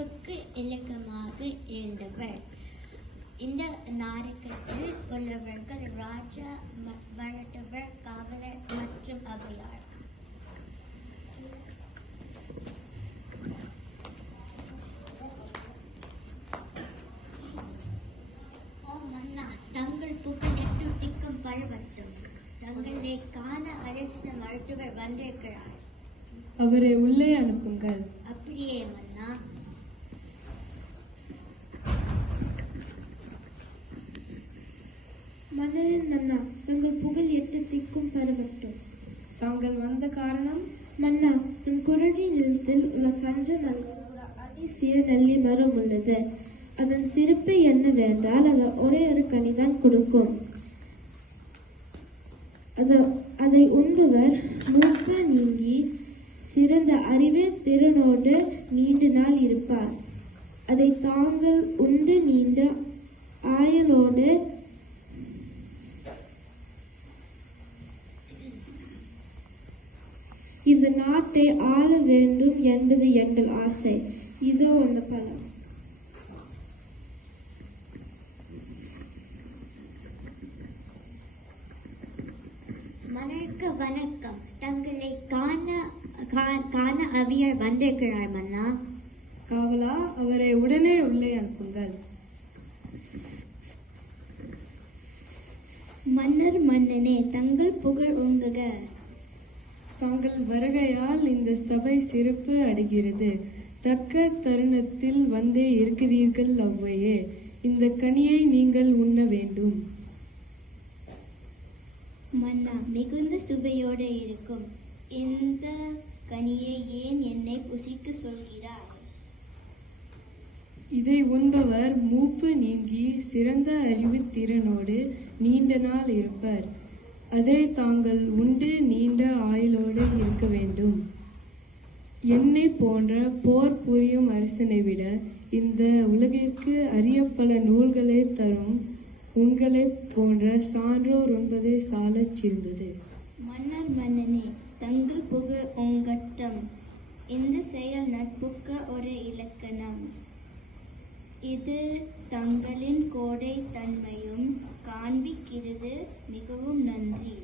நட்புக்கு இலக்கமாக இருந்தவர். இந்த நாடகத்தில் உள்ளவர்கள் ராஜா, மருத்துவர், காவலர் மற்றும் அவையார். தங்கள் புகழ் எட்டு திக்கும் பரவட்டும். தங்களை காண அரச மருத்துவர் வந்திருக்கிறார். அவரை உள்ளே அனுப்புங்கள். அப்படியே மன்னா. மன்னரின் மன்னா, தங்கள் புகழ் எட்டு திக்கும் பரவட்டும். தாங்கள் வந்த காரணம்? மன்னா, நம் குரடி நிலத்தில் உள்ள கஞ்ச நல்ல அதிசய நல்லி மரம் உள்ளது. அதன் சிறப்பு என்னவென்றால் அது ஒரே ஒரு கனிதான் கொடுக்கும். அதை உண்பவர் மூப்ப நீங்கி சிறந்த அறிவு திறனோடு நீண்ட நாள் இருப்பார். அதை தாங்கள் உண்டு நீண்ட ஆயுளோடு இந்த நாட்டை ஆள வேண்டும் என்பது எங்கள் ஆசை. இதோ அந்த பலம். மன்னருக்கு வணக்கம். தங்களை காண அவையார் வந்திருக்கிறார் மன்னா. காவலா, அவரை உடனே உள்ளே அனுப்புங்கள். மன்னர் மன்னனே, தங்கள் புகழ் ஓங்குக. தாங்கள் வருகையால் இந்த சபை சிறப்பு அடைகிறது. தக்க தருணத்தில் வந்தே இருக்கிறீர்கள் அவ்வையே. இந்த கனியை நீங்கள் உண்ண வேண்டும். மன்னா, மிகுந்த சுவையோடு இருக்கும் இந்த கனியை ஏன் என்னை புசிக்க சொல்கிறார்? இதை உண்பவர் மூப்பு நீங்கி சிறந்த அறிவு திறனோடு நீண்ட நாள் இருப்பர். அதை தாங்கள் உண்டு நீண்ட ஆயுளோடு இருக்க வேண்டும். என்னை போன்ற போர் புரியும் அரசனை விட இந்த உலகிற்கு அரிய பல நூல்களை தரும் உங்களை போன்ற சான்றோர் உண்பதே சாலச் சிறந்தது. மன்னர் மன்னனே, தங்கள் புகழ் ஓங்கட்டும். இந்த செயல் நட்புக்கு ஒரு இலக்கணம். இது தங்களின் கோடை தன்மையும் காண்பிக்கிறது. மிகவும் நன்றி.